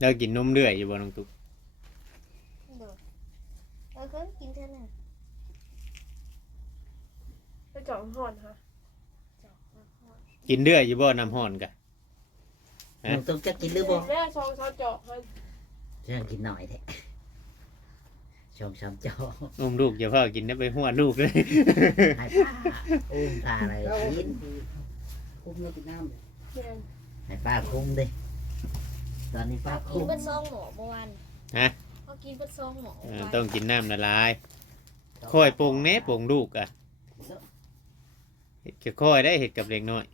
แล้วกินนมเรื่อยอยู่บ่น้องตุ๊ก โดดก็กินเท่านั้น ไปเจาะห่อนค่ะ จอกมาทอด กินเรื่อยอยู่บ่น้ำร้อนกะ น้องตุ๊กจะกินหรือบ่ แม่ซองซอเจาะค่ะ จะกินหน่อยแท้ชมช้ำเจ้า อุ้มลูกอย่าเพิ่งกินได้ไปหัวลูกเลย ให้ป้าอุ้มพาอะไรกิน คุมเราติดน้ำเลย แม่น ให้ป้าคุมดิตอนนี้ป้า กิ คุ น ม เป็นซองหมอเมื่อวาน ฮะ เขากินเป็นซองหมอ ต้องกินน้ำละลายค่อยปรุงแหน่ปรุงลูกอ่ะเห็ดค่อยๆได้เห็ดกับเล็กน้อย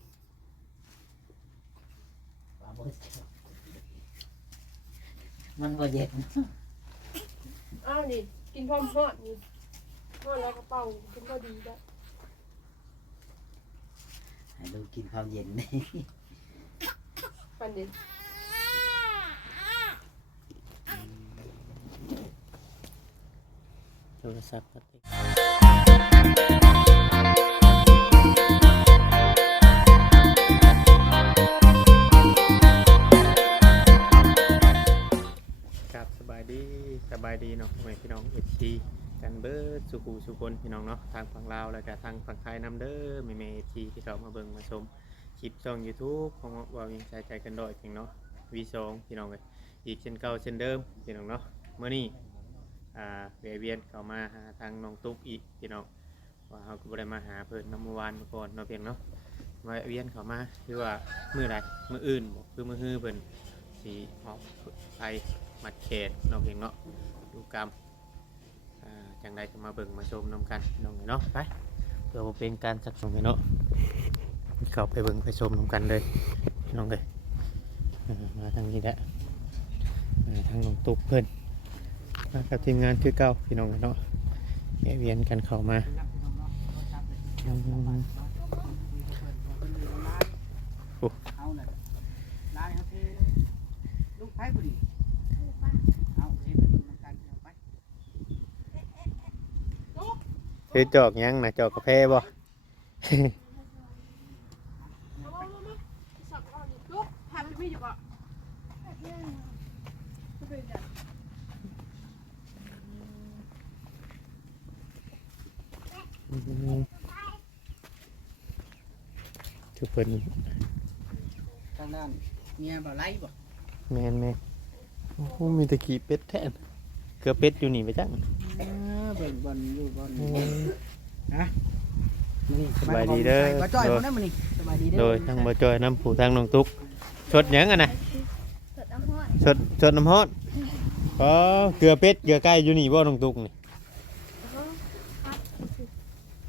มันบ่เย็น อ้าวนี่กินพร้อมห่อนนี่ห่อนแล้วก็เป่ากินก็ดีแล้ว ให้ดูกินความเย็นนี่ ปันเด็ด โทรศัพท์ก็ติดครับสบายดีเนาะพ่อแม่พี่น้องเอฟซีกันเบิร์ดสุขูสุคนพี่น้องเนาะทางฝั่งลาวแล้วก็ทางฝั่งไทยนำเด้อแม่เอฟซีที่เขามาเบิ่งมาชมคลิปช่อง YouTube ของว่าวิ่งใจกันดอยพี่น้องเนาะV2พี่น้องเลยอีกเช่นเก่าเช่นเดิมพี่น้องเนาะเมื่อนี้เวียนเข้ามาหาทางน้องตุ๊กอีกพี่น้องว่าเขาก็บ่ได้มาหาเพิ่นน้ำเมื่อวานก่อนเนาะเพียงเนาะมาเวียนเข้ามาคือว่ามื้อใดมื้ออื่นบ่คือมื้อฮื้อเพิ่นสิออกไปมัดเขตเนาะเพียงเนาะดูกรรมจังใดก็มาเบิ่งมาชมนำกันน้องเนาะไปเพื่อบ่เป็นการสักสมเนาะเข้าไปเบิ่งไปชมนำกันเลยน้องเอ้ยมาทางนี้แหละทางน้องตุ๊กเพิ่นมากับทีมงานคือเก่าพี่น้องเนาะเวียนกันเข้ามา เอาน่ะลายครับพี่ลูกไผ่พอดีเอาเฮ้ยไปดูน้ำกันเอาไป คือจอกยังนะจอกกาแฟบ่ เอามาสับเอาดิลูกทำไม่ดีกว่าไม่เป็นไร คือเพิ่น ทางด้านเมียบ่ไล่บ่ แม่นโอ้โหมีแตะกี้เป็ดแท้นเกือบเป็ดอยู่นี่ไปจัง เบิ่งบอลอยู่บอลนี่ สบายดีเด้อ บ่จ่อยบ่ได้มื้อนี้สบายดีเด้อ โดยทางบ่จอยน้ำผู้ทางน้องตุ๊กสดหยังอ่ะนะ เกิดน้ำห้อน สดน้ำฮ้อนอ๋อเกลือเป็ดเกลือไก่อยู่นี่บ่น้องตุ๊กนี่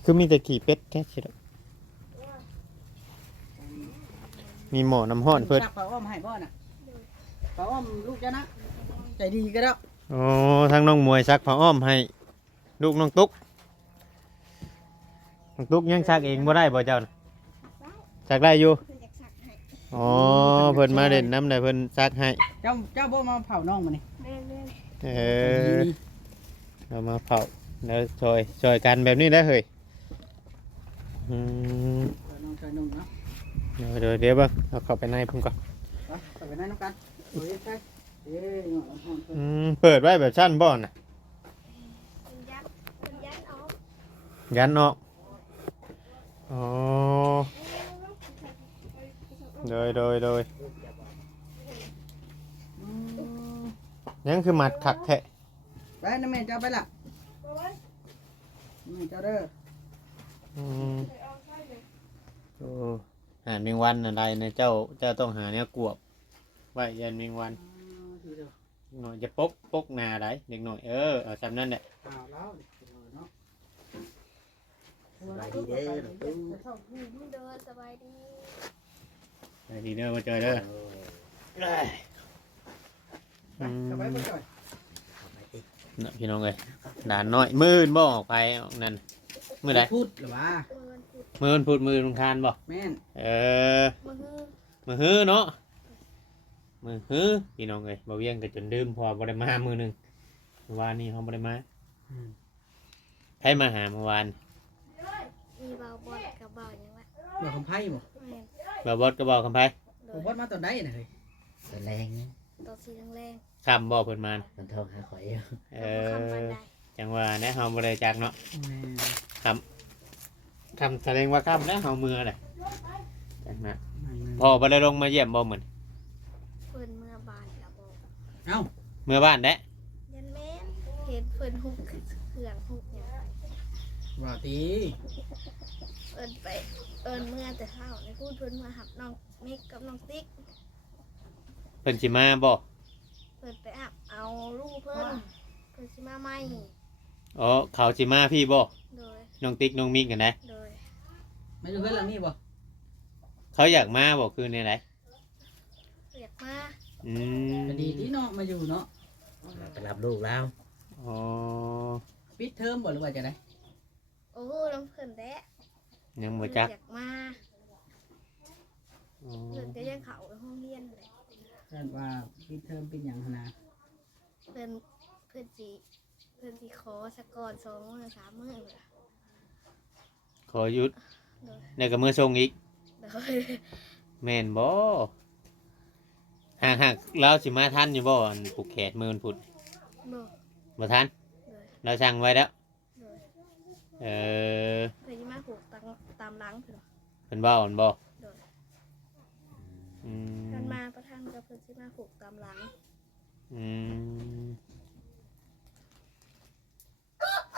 คือมีแตะกี้เป็ดแท้สิดอกมีหม้อน้ำฮ้อนเพิ่น จักป้าอ้อมให้บ่น่ะป้าอ้อมลูกจ้ะนะใจดีก็แล้ว อ๋อทางน้องมวยซักผ้าอ้อมให้ลูกน้องตุ๊กน้องตุ๊กยังซักเองบ่ได้บ่เจ้าน่ะซักได้อยู่ เพิ่นอยากสักให้ อ๋อเพิ่นมาเด่นน้ำได้เพิ่นซักให้ เจ้าบ่มาเผาน้องมื้อนี้ แม่นแม่น เออเรามาเผาแล้วช่วยกันแบบนี้ได้เฮ้ยอืม น้องช่วยนุ่งเนาะ เดี๋ยวเบ้างเอาเข้าไปในพุ่งก่อน ไปนั่นน้ำกันโอ้ยไปเอ้ยน้องห้องเพิ่น เปิดไว้แบบชั้นบ่น่ะ เป็นยันออก ยันออกอ๋อโดยยังคือมัดขักแทะ ไปน้าแม่เจ้าไปล่ะ เอาไว้ แม่เจ้าเด้อ อืม ไปเอาใช่เลย โอ้หาแมงวันอะไรนะเจ้าต้องหาเนี่ยกวบไว้ยันแมงวันหน่อยจะปกหนาได้เด็กหน่อยเอาจำนั่นแหละ แล้ว เนาะ สบายดีเด้อน้องตุ๊ก เดินสบายดี ไปดีเด้อมาเจอเด้อ ไปสบายบ่จ่อย เอาไปติ น่ะพี่น้องเลยด่านน้อยมื่นบ่ออกไปออกนั่นมือไหน พูดหรือว่า เมื่อวันพุธ มือลงคานบ่ แม่น เออ มือฮือ มือฮื้อเนาะมือฮื้อพี่น้องเลยบ่เวียงก็จนลืมพอบ่ได้มามือหนึงเมื่อวานนี้เขาบ่ได้มาให้มาหาเมื่อวาน มีเบาบอลกับเบาอย่างวะ บ่คำไพ่บ่ แม่น บ่บดก็บอกคำไผ โด ผม ย ว่ามาตอนใดน่ะเฮ้ย ตัวแรงนะ ตอนสีแรง คำบ่เพิ่นมาน่ะ มันทองหาข่อยอยู่ ๆ เอ เขาบ่ อ คำปานใด จังว่าแน่เฮาบ่ได้จักเนาะ แม่ คำแสดงว่าคำแล้วเฮามือแหละจังนะ น พอบ่ได้ลงมาเยี่ยมบ่เหมือน เพิ่นเมื่อบานแล้วบอก เอ้า เมื่อบ้านเด้ ยันแม่นเห็นเพิ่นฮุบเครื่องฮุบหยังไป ว่าตี เอิ้นไปเอิ้นเมื่อแต่เช้าในพูดเพิ่นมาหับน้องมิกกับน้องติ๊ก เพิ่นสิมาบ่ เพิ่นไปหับเอาลูกเพิ่นสิมาใหม่ อ๋อเขาสิมาพี่บ่ โดย น้องติ๊กน้องมิกกันนะ โดย มาอยู่เพื่อนหลังนี้บ่ เขาอยากมาบ่คือในไหน เรียกมา อืม ก็ดีที่เนาะมาอยู่เนาะ ไปรับลูกแล้ว อ๋อ ปิดเทอมบ่หรือว่าจะได โอ้น้ำเพิ่นแดะ ยังบ่ เพิ่น จัก เรียกมา อ๋อ เพิ่นก็ยังเข้าห้องเรียนเลย เพิ่นว่าปิดเทอมปิดหยังหั้นนะ เพิ่นเพิ่นสิขอสักก่อน2 มื้อ 3 มื้อล่ะ ขอหยุด โดย แล้วก็มื้อส่งอีก โดย แม่นบ่หากเราสิมาทันอยู่บ่อันผูกแขนมือมันพุด โดย บ่ทัน โดย เราสั่งไว้แล้ว โดย เออ เพิ่นสิมาผูกตามหลังเพิ่น เพิ่นเว้าอันบ่ โดย อืม เพิ่นมาประทันกับเพิ่นสิมาผูกตามหลัง อืม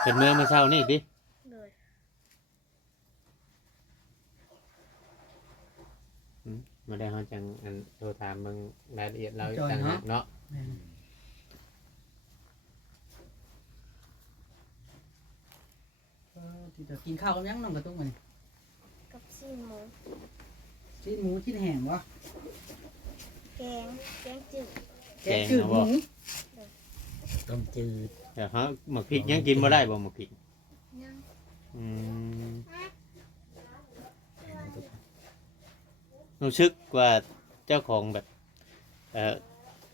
เป็นเมื่อเช้านี่ดิ โดย มาได้เขาจังอันโทรถามมึงรายละเอียดเราอีกต่างหากเนาะ แม่นที่จะกินข้าวกับหยังน้องกระตุ้งมัน กับซี่หมู ชิ้นหมูชิ้นแห้งวะ แกงจืด แกงจืดหมู ต้มจืด เดี๋ยวเขาหมึกพริกยังกินบ่ได้บ่หมึกพริก ยัง อืมรู้สึกว่าเจ้าของแบบ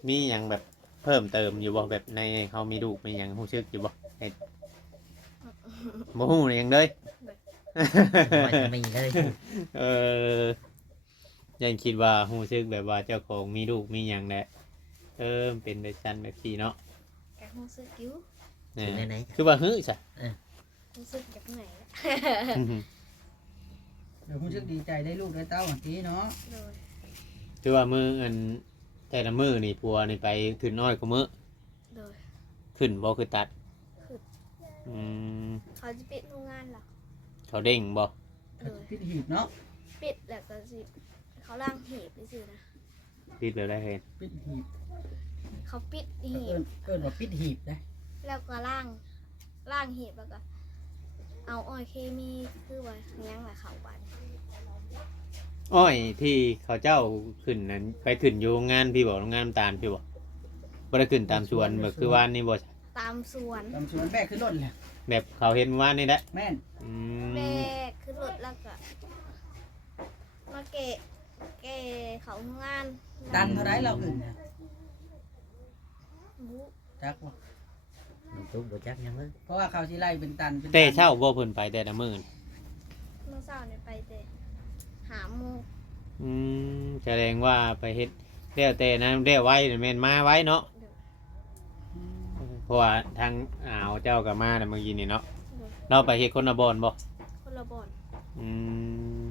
มีอย่างแบบเพิ่มเติมอยู่บ่แบบในเขามีลูกมีอย่างรู้สึกอยู่บ่เฮ็ดบ่ฮู้เลยหยังเลย ว่าจะมีเลย เออยังคิดว่าฮู้สึกแบบว่าเจ้าของมีลูกมีหยังแหละเป็นแบบชั้นแบบนี้เนาะ แกงรู้สึกกิ้ว เนี่ย อยู่ไหน คือว่าฮึใช่ รู้สึกจากไหนละ เดี๋ยวคุณชึกดีใจได้ลูกได้เต้าหันทีเนาะ โดย คือว่ามืออันแต่ละมือนี่พัวนี่ไปขึ้นน้อยกว่ามือ โดย ขึ้นบ่คือตัด ขึ้น อืม เขาจะปิดโรงงานเหรอ เขาเด้งบ่ โดย พิษหีบเนาะ ปิดแล้วก็สิเขาล่างหีบไปสินะ ติดเลยได้เห็น พิษหีบ เขาปิดหี เอิ้ บ นเอิ้นว่าพิษหีบนะ แล้วก็ล่างหีบแล้วก็เอาอ้อยเคมีคือว่าเลี้ยงแหละเขาบ้าน อ้อยที่เขาเจ้าขึ้นนั้นไปขึ้นอยู่โรงงานพี่บอกโรงงานน้ำตาลพี่บอกบ่ได้ขึ้นตามสวนแบบคือวานนี่บ่ ตามสวน ตำสวนแบกขึ้นรถเลย แบบเขาเห็นวานนี่แหละ แม่น อื แบ ม กขึ้นรถแล้วก็มาเกะเขาโรงงาน ตันเท่าไรเราขึ้นเนี่ย บุ จักว่า มันทุกบ่จักยังเลย เพราะว่าเขาสิไล่เป็นตันเป็นตัน แต่เช่าบ่เพิ่นไปแต่ละมื้อนี่ เมื่อเช้าเนี่ยไปแต่หาโมง อืมแสดงว่าไปเฮ็ดแล้วแต่นะแล้วไว้นี่แม่นมาไว้เนาะ เพราะว่าทางอ่าวเจ้ากับมาแต่เมื่อกี้นี่เนาะ เราไปเฮ็ดคนละบอนบ่ คนละบ่อน อืม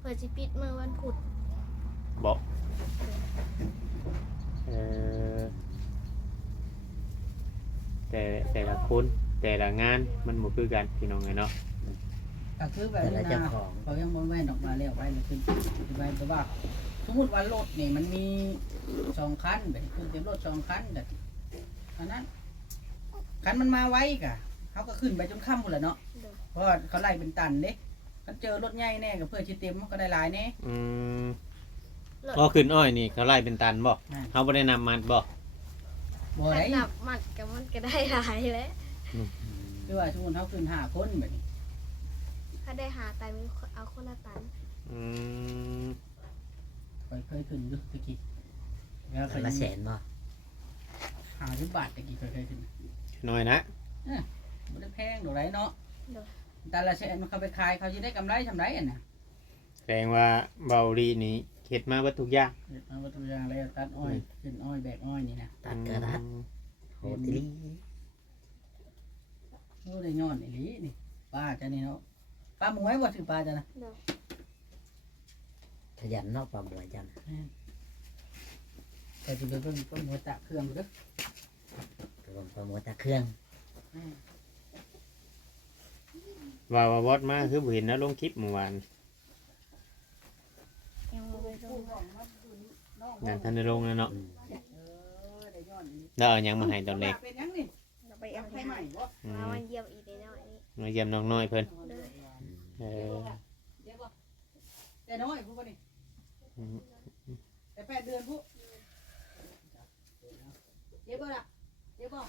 เปิดจิปิดเมื่อวันพุธ บ่เออแต่ละคนแต่ละงานมันบ่คือกันพี่น้องไงเนาะ ก็คือแบบ แต่ นี้ ละเจ้า นะ ของ เขายังบ่แม่นออกมาแล้วไว้เลยขึ้นไปแต่ว่าสมมติว่ารถนี่มันมี2คันแบบขึ้นเต็มรถ2คันแต่อันนั้นคันมันมาไว้กะเขาก็ขึ้นไปจนค่ำหมดแหละเนาะ เด้อ เพราะว่าเขาไล่เป็นตันเด้เขาเจอรถใหญ่แน่ก็เพื่อชิเต็มมันก็ได้หลายแน่ อืม รถ พอขึ้นอ้อยนี่เขาไล่เป็นตันบ่ นั่น เขาบ่ได้นำมันบ่ บ่ ข ได้ นาดหมัดกับมันก็ได้หลายแล้ว คือว่าสมมุติเขาขึ้น5คนแบบนี้ ถ้าได้หาตันเอาคนละตัน อืม เคยขึ้นอยู่ตะกี้แล้ว คนละแสนบ่ 50 บาทตะกี้เคยขึ้น น้อยนะ บ่ได้แพงดอกไรเนาะ เด้อ แต่ละแสนมันเขาไปขายเขาสิได้กำไรทำไรอ่ะนะ แสดงว่าเบาดีนี่คิด ฮ็ดมาเบิดทุกอย่าง เฮ็ดมาวัตถุกอย่างแล้วตัดอ้อยขึ้นอ้อยแบกอ้อยนี่นะ ตัดกระดาษโหติลี โอ้ได้ยอดอีหลีนี่ป้าจะนี่เนาะป้าหมวยบ่ชื่อป้าจ้ะนะ โดย ขยันเนาะปลาหมวยจัน แต่สิไปเบิ่งป้าหมวยตะเครื่องเด้อ ปลาหมวยตาเครื่อง ว่าว่าบอสมาคือบ่เห็นนะลงคลิปเมื่อวาน ยังบ่ไปลง นั่นทันได้ลงแล้วเนาะ อืม ได้ยอดอีหลี แล้วเอาหยังมาให้ตอนแรก เป็นหยังนี่ เราไป ยั เอา ง ให้ ไฟใหม่บ่ อื มาม วันเยี่ยมอีกได้หน่อยนี่ มาเยี่ยมน้องน้อยเพิ่น เลย เออ เดี๋ยวบ่แต่น้อยผู้บ่นี่ อืม แต่8 เดือนผู้เดี๋ยวบ่ล่ะเดี๋ยวบ่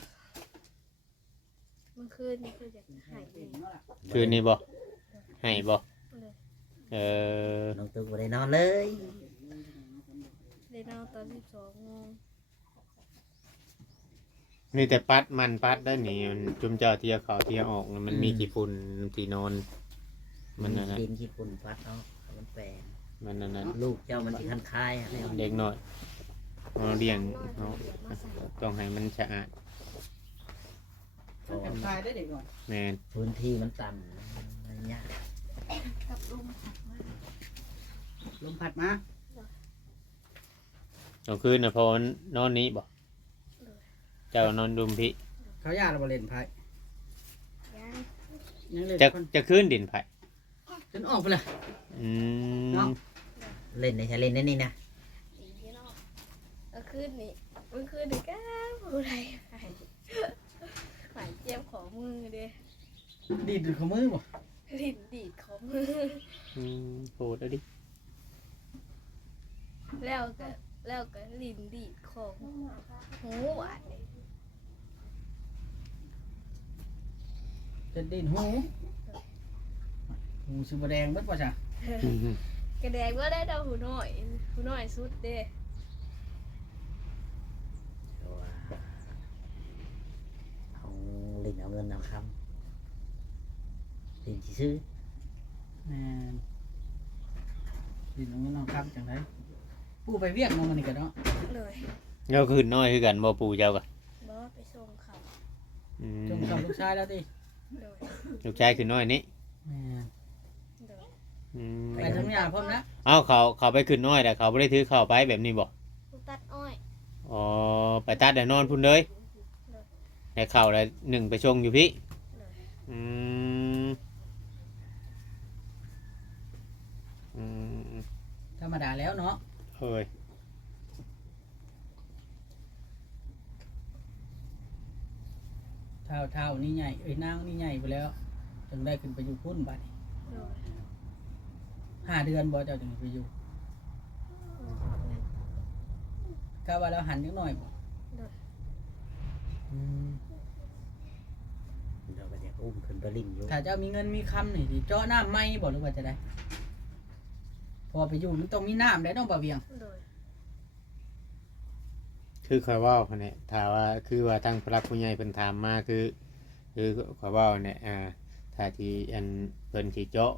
เมื่อคืนนี่คือจะหายไป เก่งเนาะล่ะ คืนนี้บ่ให้บ่ เลย เออ น้องตุ๊กบ่ได้นอนเลย ได้นอนตอน12 โมง นี่แต่ปัดมันปัดได้นี่มันจุมเจ้าเที่ยวเขาเที่ยวออกมันมีกี่ฝุ่นที่นอน มันนั่นน่ะ ดินขี้ฝุ่นพัดเนาะมันแปลง มันนั่นน่ะ ลูกเจ้ามันสิคันคายอะแล้ว เด็กน้อยเราเลี้ยง น้อย เนาะ เดี๋ยวมาใส่ ต้องให้มันสะอาด เพราะ กั ว่าน ตายได้เด็กก่อน แม่น พื้นที่มันต่ำมันยาก กับลุงผัดมา ลมพัดมา กลางคืนน่ะพอนนอนนี้บ่เจ้านอนดุมพี่ เขาย่าเราบ่เล่นไพ่ ยัง ยังเล่น จะ คน จะคืนดินไผ จนออกไปเลย อืม เนาะ เล่นในชาเล่นนั่นนี่นะ ตีที่นอกเมื่อคืนนี่ก็ผู้ใดไปหายเจ็บขอมือเด้ ดีดดูเขามือบ่ ลิ้นดีดขอมือ โหดแล้วดิ แล้วก็ลิ้นดีดของหูหวานเลย จะดีดหูหูสิบ่แดงเบิดบ่จ้ะ กระแดงก็ได้ดอกหูน้อยสุดเด้ เพราะว่าเอาลินเอาเงินเอาคำลินสิซื้อ แม่นดีดเอาเงินเอาครับจังไดปู่ไปเวียกเนาะมันนี่ก็เนาะ เลย เราคืนน้อยคือกันบ่ปู่เจ้าก็ บอไปส่งเขา อืม จงกับลูกชายแล้วติ เลย ลูกชายคืนน้อยนี่ แม่น เลย อืม ไปทำงานพร้อมนะ เอ้าเขาไปคืนน้อยแต่เขาบ่ได้ถือเข้าไปแบบนี้บ่ ลูกตัดอ้อย อ๋อไปตัดแต่นอนพุ่นเลยแต่เข้าแล้วหนึ่งไปชงอยู่พี่ เลย อืมอืม ธรรมดาแล้วเนาะ เฮ้ย เท่านี่ใหญ่เอ้ยนางนี่ใหญ่ไปแล้วจึงได้ขึ้นไปอยู่พุ่นบัดนี้ เลย 5 เดือนบ่เจ้าจึงไปอยู่กะว่าเราหันนิดหน่อยบ่ เลย อืม เราก็จะอุ้มขึ้นไปลินอยู่ ถ้าเจ้ามีเงินมีคำนี่สิเจาะน้ำไหมบ่หรือว่าจะได้พอไปอยู่มันต้องมีน้ำได้เนาะบ่เวียง เลย คือคอยเว่าเขาเนี่ยถามว่าคือว่าทางพระผู้ใหญ่เพิ่นถามมาคือคอยเว่าเนี่ยถ้าที่อันเพิ่นสิเจาะ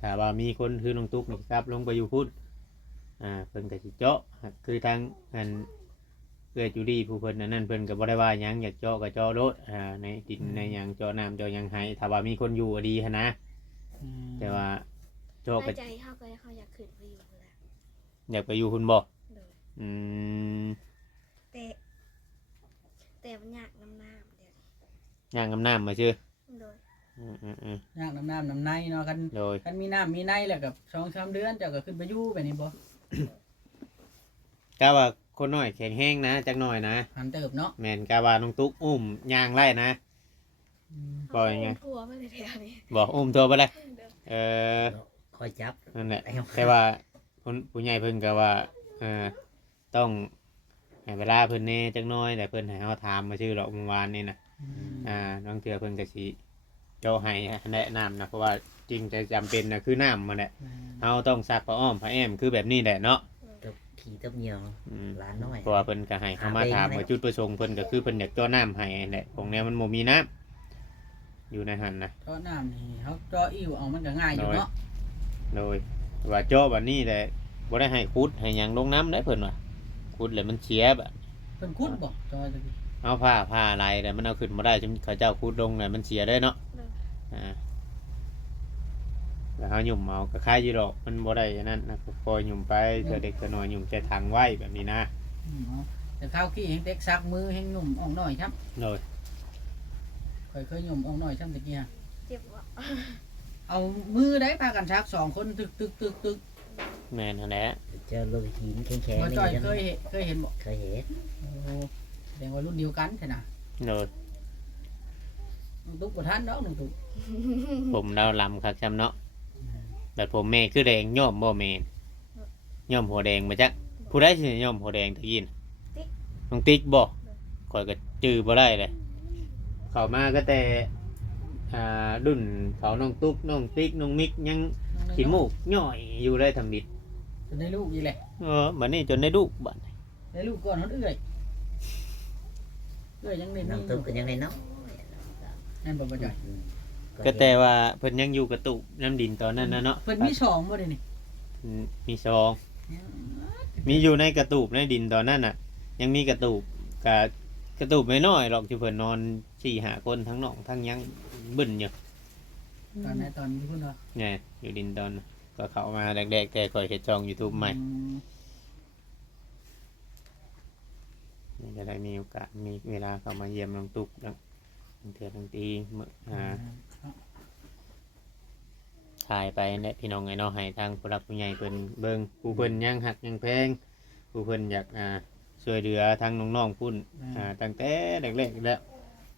ถ้าว่ามีคนคือน้องตุ๊กนี่ครับลงไปอยู่พุ่นเพิ่นก็สิเจาะคือทางอันเอื้อจูดีผู้เพิ่นอันนั้นเพิ่นก็บ่ได้ว่าหยังอยากเจาะก็เจาะโลดในดินในหยังเจาะน้ำเจาะหยังให้ถ้าว่ามีคนอยู่ก็ดีหั้นนะแต่ว่าเจาะ ใน ก็ ใจเขาอยากขึ้นไปอยู่แล้ว อยากไปอยู่พุ่นบ่ เลย อืม แต่มันยากน้ำเดี๋ยว ย่างกำน้ำมาชื่อ เลย ยากน้ำน้ำในเนาะกัน โดย กันมีน้ำมีในแล้วกับ2-3 เดือนเจ้าก็ขึ้นไปอยู่แบบนี้บ่ กะว่าคนน้อยแข็งแห้งนะจักหน่อยนะ หันเติบเนาะ แม่นกะว่าน้องตุ๊กอุ้มย่างไล่นะ ปล่อยไง ทัวร์ไปเลยแถวนี้ บอกอุ้มตัวไปเลยเออ คอยจับ นั่นแหละ แล้ว แต่ว่าคนผู้ใหญ่เพิ่นก็ว่าต้องให้เวลาเพิ่นแน่จักหน้อยแต่เพิ่นให้เฮาถามมาชื่อดอกเมื่อวานนี่นะน้องเทือเพิ่นก็สิเจ้าให้แนะนำนะเพราะว่าจริงจะจำเป็นนะคือน้ำมันแหละเฮาต้องซักผ้าอ้อมผ้าแอมคือแบบนี้แหละเนาะ ตบขี่ตบเหนียว อืม ร้านน้อย เพราะว่าเพิ่นก็ให้เขามาถามว่าจุดประสงค์เพิ่นก็คือเพิ่นอยากเจ้าน้ำให้แหละของแนวมันบ่มีน้ำอยู่ในหันนะ เจาะน้ำนี่เขาเจาะอิ่วเอามันก็ง่ายอยู่เนาะ โดยว่าเจ้าบัดนี้แหละ บ่ได้ให้ขุดให้หยังลงน้ำได้เพิ่นว่าขุดแล้วมันเสียแบบ เพิ่นคุดบ่จอยตะกี้ เอาผ้าอะไรแต่มันเอาขึ้นมาได้จนเขาเจ้าขุดลงเลยมันเสียได้เนาะแล้วเขาหยุ่มเอาก็ค่ายอยู่ดอกมันบ่ได้อันนั้นนะก็ปล่อยหยุ่มไปเถื่อเด็กเถื่อน้อยหยุ่มใจทางไว้แบบนี้นะ เอาแต่ข้าวขี้ให้เด็กซักมือให้หนุ่มอ่องน้อยครับ โดย เคยหนุ่มอ่องน้อยช่ำตะกี้ฮะ เจ็บบ่ เอามือได้พากันซัก2คนตึก แม่นหั่นแหละ เจอลูกหินแข็ง บ่ ๆ จอย นี่ เคยเห็นบ่ เคยเห็น โอ้แสดงว่ารุ่นเดียวกันใช่น่ะ โดย น้องตุ๊กบ่ทันดอกน้องตุ๊ก ผมเราลำครับจำเนาะแต่ผมแม่คือแดงย่อมบ่แม่นย่อมหัวแดงมาจักผู้ใดสิย่อมหัวแดงตะยินน้องติ๊กบ่ข่อยก็จื้อบ่ได้เลยเข้ามาก็แต่รุ่นเขาน้องตุ๊กน้องติ๊กน้องมิกยังขี้มูกย่อยอยู่ได้ทำดิด จนได้ลูกอีแหละ บัดนี้จนได้ลูกบัด ได้ลูกก่อนเขาเอื้อยยังได้ น้องตุ๊กก็ยังได้เนาะ นั่นบ่จอย ก็แต่ว่าเพิ่นยังอยู่กระตุกน้ำดินตอนนั้นนะเนาะ เพิ่นมีช่องบ่ได้นี่ มีซองมีอยู่ในกระตูบในดินตอนนั้นน่ะ ยังมีกระตูบกระตูบไม่น้อยหรอกที่เพิ่นนอน4-5คนทั้งน้องทั้งยังบึ้นอยู่ ตอนไหนตอนที่พุ่นว่า เนี่ยอยู่ดินตอนนั้นก็เข้ามาแรกๆแต่ก่อยเฮ็ดช่อง YouTube ใหม่นี่จะได้มีโอกาสมีเวลาเข้ามาเยี่ยมน้องตุ๊กทั้งเถื่อทั้งตีถ่ายไปเนี่ยพี่น้องไงเนาะให้ทางผู้รักผู้ใหญ่เพิ่นเบิ่งผู้เพิ่นยังหักยังแพงผู้เพิ่นอยากช่วยเหลือทางน้องๆพุ่นตั้งแต่แรกๆแล้ว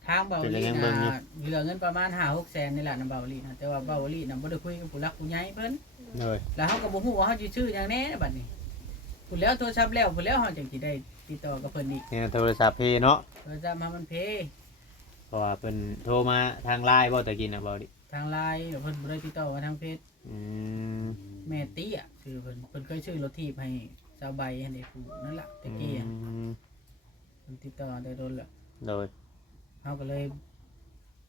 ทางเบา เป็น ลี อะไรยังเบิ่งอยู่ น่ะเหลือเงินประมาณ5-6แสนนี่แหละนำเบาลีนะแต่ว่าเบาลีน่ะบ่ได้คุยกับผู้รักผู้ใหญ่เพิ่น เลย แล้วเฮาก็บ่ฮู้ว่าเฮาสิชื่อหยังแน่บัดนี้พุ่นแล้วโทรศัพท์แล้วพุ่นแล้วเฮาจังสิได้ติดต่อกับเพิ่นอีก เนี่ยโทรศัพท์พี่เนาะ โทรศัพท์มามันเพ เพราะว่าเพิ่นโทรมาทางไลน์บ่ตะกี้น่ะบ่ดิ ทาง LINE เพิ่นบ่ได้ติดต่อมาทางเฟซ อืม แม่ตี้อ่ะชื่อเพิ่นเคยชื่อรถทีบให้สาวใบให้ได้ผู้นั่นล่ะตะกี้อะเพิ่นติดต่อได้โดนแล้ว โดย เฮาก็เลย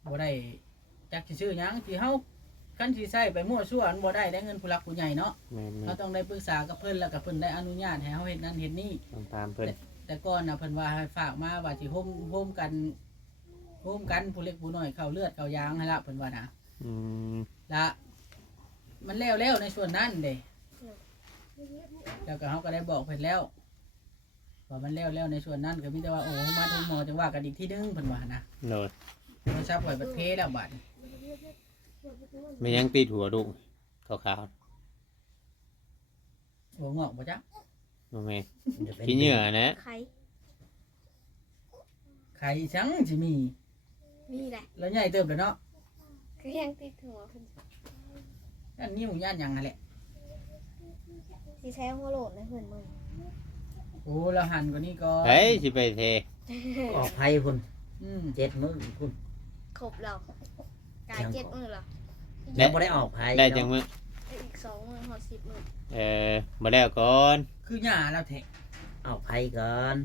บ่ได้จักสิชื่อหยังที่เฮาคันสิใช้ไปมั่วซั่วมันบ่ได้เงินผู้หลักผู้ใหญ่เนาะ แม่น เราต้องได้ปรึกษากับเพิ่นแล้วก็เพิ่นได้อนุญาตให้เฮาเฮ็ดนั้นเฮ็ดนี้ ๆต้องตามเพิ่น แต่ก่อนน่ะเพิ่นว่าให้ฝากมาว่าสิโฮมกันผู้เล็กผู้น้อยเข้าเลือดเข้ายางให้ละเพิ่นว่านะ อืม ละมันแล้วในส่วนนั้นเด้แล้วก็เฮาก็ได้บอกเพิ่นแล้วว่ามันแล้วในส่วนนั้นก็มีแต่ว่าโอ้มาทุกหมอจังว่ากันอีกทีนึงเพิ่นว่านะ โดย โทรศัพท์ปล่อยประเทศแล้วบัด ไม่ยังติดหัวดุขาว หัวงอกบ่จ๊ะ ๆบ่แม่นขี้เหงื่อนะ ไข่ ไข่จังสิมี มีแหละ แล้วใหญ่เติบแล้วเนาะ คือยังติดหัวเพิ่น อันนี้หมูย่านหยังหั่นแหละ สิใช้หัวโหลดในเพิ่นมึง โอ้แล้วหันกว่านี้ก่อน เฮ้ยสิไปเท ออกไผพุ่น อืม 7 มื้อพุ่น ครบแล้วกาย7มื้อแล้ว ยังบ่ได้ออกไผ ได้จังมื้อ อีก2มื้อฮอด10มื้อ บ่แล้วก่อน คือหญ้าแล้วแท้ ออกไผก่อน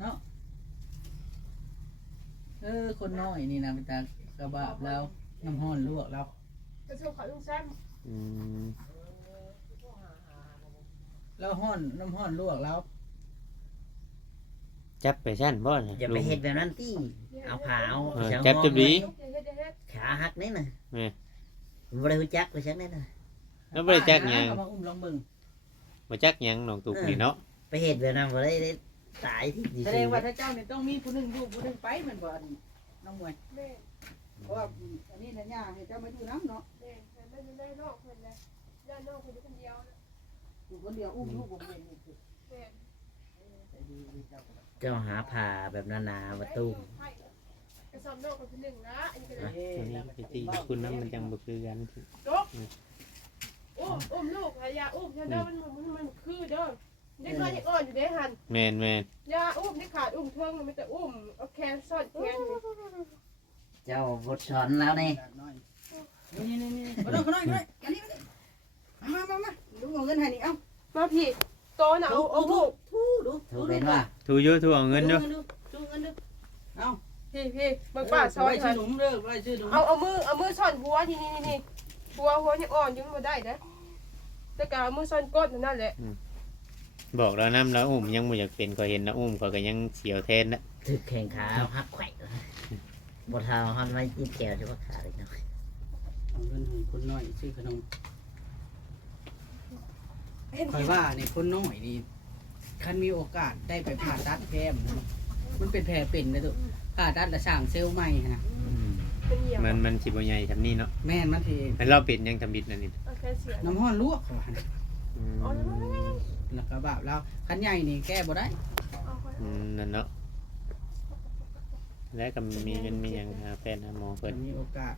เนาะคนน้อยนี่นะเป็นตากระบาบแล้วน้ำห้อนลวกแล้ว จะชมเขาลุงแซม อืม แล้วห้อนน้ำห้อนลวกแล้ว จับไปชั้นบ่น่ะ อย่าไปเฮ็ดแบบนั้นติเอาผ้าเอา จับจุดดี ขาหักนี่น่ะ แม่ บ่ได้รู้จักว่าจังได๋น่ะ แล้วบ่ได้จักหยัง เอามาอุ้มลองเบิ่ง บ่จักหยังน้องตุ๊กนี่เนาะ ไปเฮ็ดแบบนั้นบ่ได้ตายที่ แสดงว่าถ้าเจ้าเนี่ยต้องมีผู้หนึงอยู่ผู้หนึงไปเหมือนบ่อันน้องมวย แม่ เพราะว่าอันนี้เนี่ยย่าให้เจ้ามาอยู่น้ำเนาะ แม่ไม่ได้นอกเพื่อนเลยด้านนอกคนเดียวนะ อยู่คนเดียวอุ้มลูกผมเองนี่คือ แม่ ใจดีเจ้าก็ได้ เจ้าหาผ้าแบบหนาๆมาตุ้ม กระสอบนอกคนที่หนึ่งนะอันนี้ก็ได้ ตัวนี้ไปตีคุณน้ำมันจังบ่คือกัน จบอุ้มลูกยาอุ้มเด้อมันคือเด้อเด็กน้อยเด็กอ่อนอยู่ในหัน แม่น ยาอุ้มที่ขาดอุ้มเทิงมันแต่อุ้มเอาแขนซ่อนแขน เจ้าบทสอนแล้วนี่ น้อยนี่มาดูเขาหน่อยอันนี้มาดูเอาเงินให้นี่เอ้า มาพี่โตน่ะเอาลูก ดู ถูกเป็นว่า ๆถูอยู่ถูเอาเงินอยู่ ดูเงินดูเอ้า พี่บางป้าซอย ชื่อหนุ่มเด้อไว้ชื่อหนุ่ม เอามือซ่อนหัวนี่หัวยังอ่อนยังบ่ได้นะ แต่กะมือซ่อนก้นนั่นแหละ บอกแล้วน้ำแล้วอุ้มยังบ่อยากเป็นก็เห็นนะอุ้มเขาก็ยังเสียวแทนนะ ถึกแข่งขาพักไข่บทเท้าหันไว้ยิ้มแก้วจะว่าขาเลยเนาะ เอาเงินให้คนน้อยซื้อขนมคอยว่าเนี่ยคนน้อยนี่คันมีโอกาสได้ไปผ่าตัดแผลมันเป็นแผลเป็นนะตุ๊ผ่าตัดแล้วสร้างเซลล์ใหม่นะ เป็นเหยียบ มันสิบ่ใหญ่ซำนี้เนาะ แม่นมันที แล้วเราเป็นยังทำบิดนั่นนี่ โอเคเสีย น้ำห้อนลวกเขาหั่น อืม อ๋อแล้วมัน แล้วก็แบบเราคันใหญ่นี่แก้บ่ได้ เอาไป นั่นเนาะแล้วก็มีเงินมีหยังหาแฟนหาหมอเพิ่น มีโอกาส